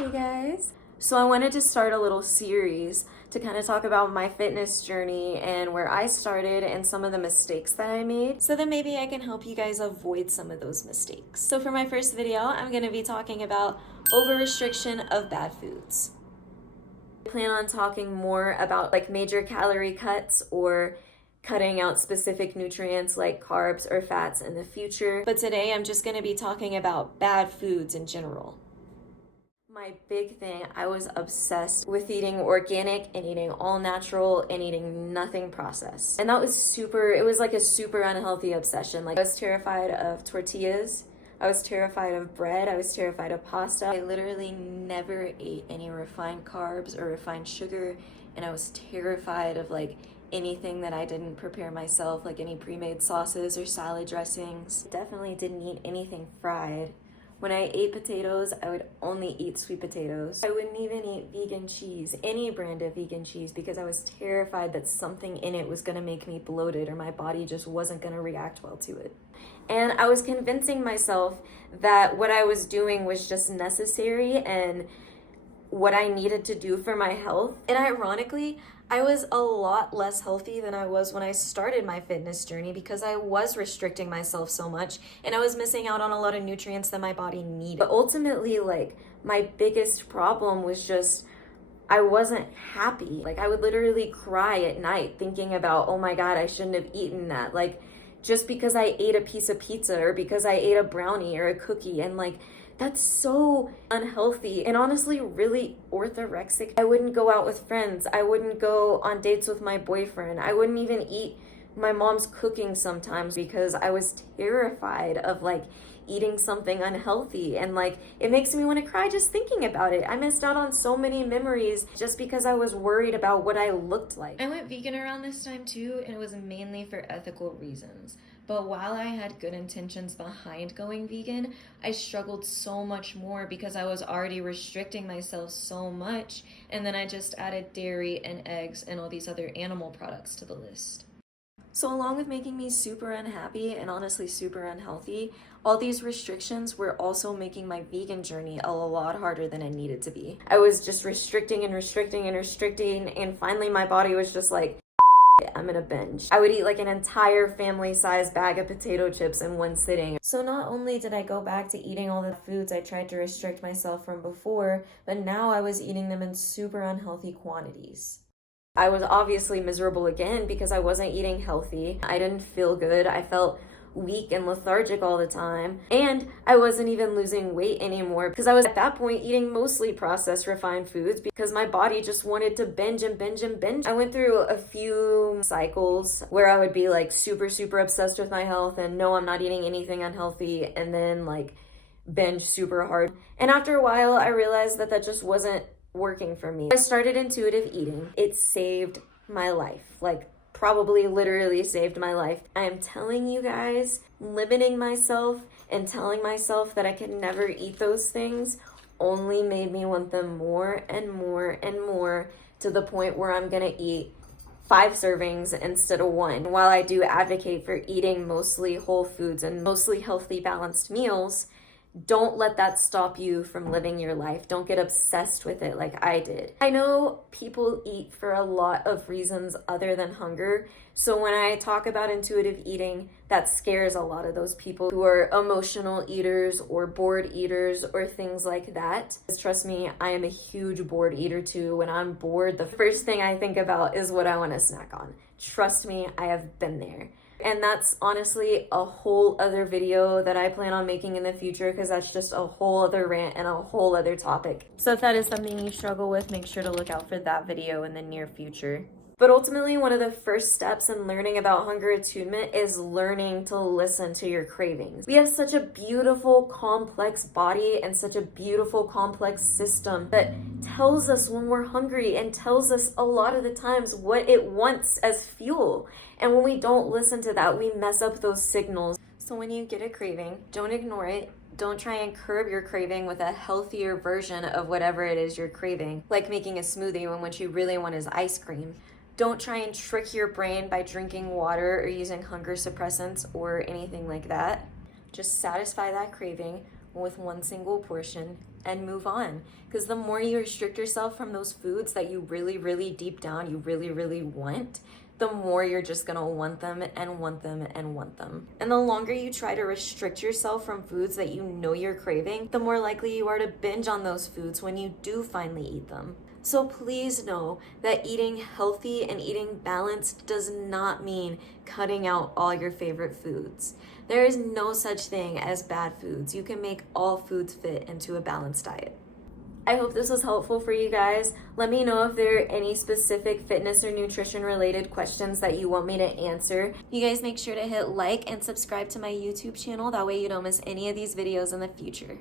Hey guys! So I wanted to start a little series to kind of talk about my fitness journey and where I started and some of the mistakes that I made so that maybe I can help you guys avoid some of those mistakes. So for my first video, I'm going to be talking about over-restriction of bad foods. I plan on talking more about like major calorie cuts or cutting out specific nutrients like carbs or fats in the future. But today I'm just going to be talking about bad foods in general. My big thing, I was obsessed with eating organic and eating all natural and eating nothing processed. And that was it was like a super unhealthy obsession. Like I was terrified of tortillas. I was terrified of bread. I was terrified of pasta. I literally never ate any refined carbs or refined sugar. And I was terrified of like anything that I didn't prepare myself, like any pre-made sauces or salad dressings. Definitely didn't eat anything fried. When I ate potatoes, I would only eat sweet potatoes. I wouldn't even eat vegan cheese, any brand of vegan cheese, because I was terrified that something in it was gonna make me bloated or my body just wasn't gonna react well to it. And I was convincing myself that what I was doing was just necessary and what I needed to do for my health. And ironically, I was a lot less healthy than I was when I started my fitness journey because I was restricting myself so much and I was missing out on a lot of nutrients that my body needed. But ultimately, like, my biggest problem was just I wasn't happy. Like, I would literally cry at night thinking about, oh my God, I shouldn't have eaten that. Like, just because I ate a piece of pizza or because I ate a brownie or a cookie, and like, that's so unhealthy and honestly really orthorexic. I wouldn't go out with friends. I wouldn't go on dates with my boyfriend. I wouldn't even eat my mom's cooking sometimes because I was terrified of like eating something unhealthy, and like it makes me want to cry just thinking about it. I missed out on so many memories just because I was worried about what I looked like. I went vegan around this time too, and it was mainly for ethical reasons. But while I had good intentions behind going vegan, I struggled so much more because I was already restricting myself so much, and then I just added dairy and eggs and all these other animal products to the list. So along with making me super unhappy and honestly super unhealthy, all these restrictions were also making my vegan journey a lot harder than it needed to be. I was just restricting and restricting and restricting, and finally my body was just like, I'm gonna binge. I would eat like an entire family-sized bag of potato chips in one sitting. So not only did I go back to eating all the foods I tried to restrict myself from before, but now I was eating them in super unhealthy quantities. I was obviously miserable again because I wasn't eating healthy. I didn't feel good. I felt weak and lethargic all the time. And I wasn't even losing weight anymore because I was at that point eating mostly processed refined foods because my body just wanted to binge and binge and binge. I went through a few cycles where I would be like super obsessed with my health and no, I'm not eating anything unhealthy, and then like binge super hard. And after a while, I realized that that just wasn't working for me. I started intuitive eating. It saved my life. Like, probably literally saved my life. I am telling you guys, limiting myself and telling myself that I could never eat those things only made me want them more and more and more, to the point where I'm gonna eat 5 servings instead of 1. While I do advocate for eating mostly whole foods and mostly healthy, balanced meals, don't let that stop you from living your life. Don't get obsessed with it like I did. I know people eat for a lot of reasons other than hunger. So when I talk about intuitive eating, that scares a lot of those people who are emotional eaters or bored eaters or things like that. Trust me, I am a huge bored eater too. When I'm bored, the first thing I think about is what I want to snack on. Trust me, I have been there. And that's honestly a whole other video that I plan on making in the future, because that's just a whole other rant and a whole other topic. So if that is something you struggle with, make sure to look out for that video in the near future. But ultimately, one of the first steps in learning about hunger attunement is learning to listen to your cravings. We have such a beautiful, complex body and such a beautiful, complex system that tells us when we're hungry and tells us a lot of the times what it wants as fuel. And when we don't listen to that, we mess up those signals. So when you get a craving, don't ignore it. Don't try and curb your craving with a healthier version of whatever it is you're craving, like making a smoothie when what you really want is ice cream. Don't try and trick your brain by drinking water or using hunger suppressants or anything like that. Just satisfy that craving, with one single portion and move on. Because the more you restrict yourself from those foods that you really, really deep down, you really, really want, the more you're just gonna want them and want them and want them. And the longer you try to restrict yourself from foods that you know you're craving, the more likely you are to binge on those foods when you do finally eat them. So please know that eating healthy and eating balanced does not mean cutting out all your favorite foods. There is no such thing as bad foods. You can make all foods fit into a balanced diet. I hope this was helpful for you guys. Let me know if there are any specific fitness or nutrition related questions that you want me to answer. You guys make sure to hit like and subscribe to my YouTube channel. That way you don't miss any of these videos in the future.